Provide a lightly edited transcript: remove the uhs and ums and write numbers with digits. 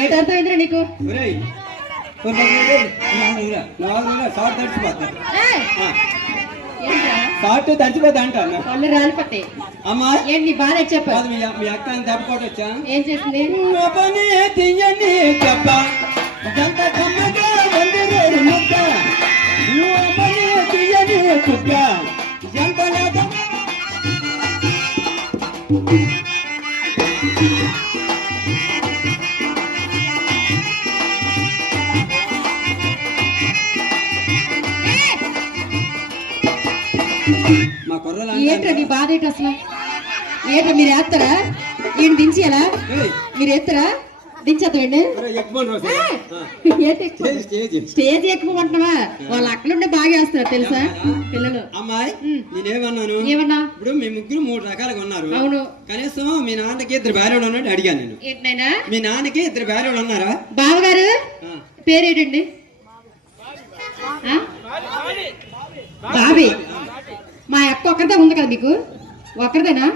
ఏటర్థమైందిరా నీకు? షార్ట్ తడిచిపోతా అంటాను. వాళ్ళు రాలిపట్టాయి. అమ్మా ఏంటి నీ బాధ చెప్పారు? మీ అక్క దెబ్బకోటొచ్చా? ఏం చేసింది? తీయని చెప్ప తీయని కుక్క ఎంత మా కుర్రలు ఏంట్రా నీ బాధ ఏంటి అసలు? ఏంట్రా మీరు వేస్తారా? ఈయన దించేయాలా? మీరు ఎత్తరా? దించేద్దామండి. స్టేజ్ ఎక్కుమంటున్నావా? వాళ్ళ అక్కలుండే బాగా వేస్తారు తెలుసా పిల్లలు. అమ్మాయి నేనేమన్నాను? ఏమన్నా? ఇప్పుడు మీ ముగ్గురు 3 రకాలుగా ఉన్నారు. అవును. కనీసం మీ నాన్నకి 2 భార్యలు ఉన్నట్టు అడిగాను నేను. ఏంటైనా మీ నాన్నకి 2 భార్యలు ఉన్నారా? బావగారు పేరేటండి? బాబీ. మా అక్క ఒక్కరిదే ఉంది కదా మీకు? ఒక్కరిదేనా?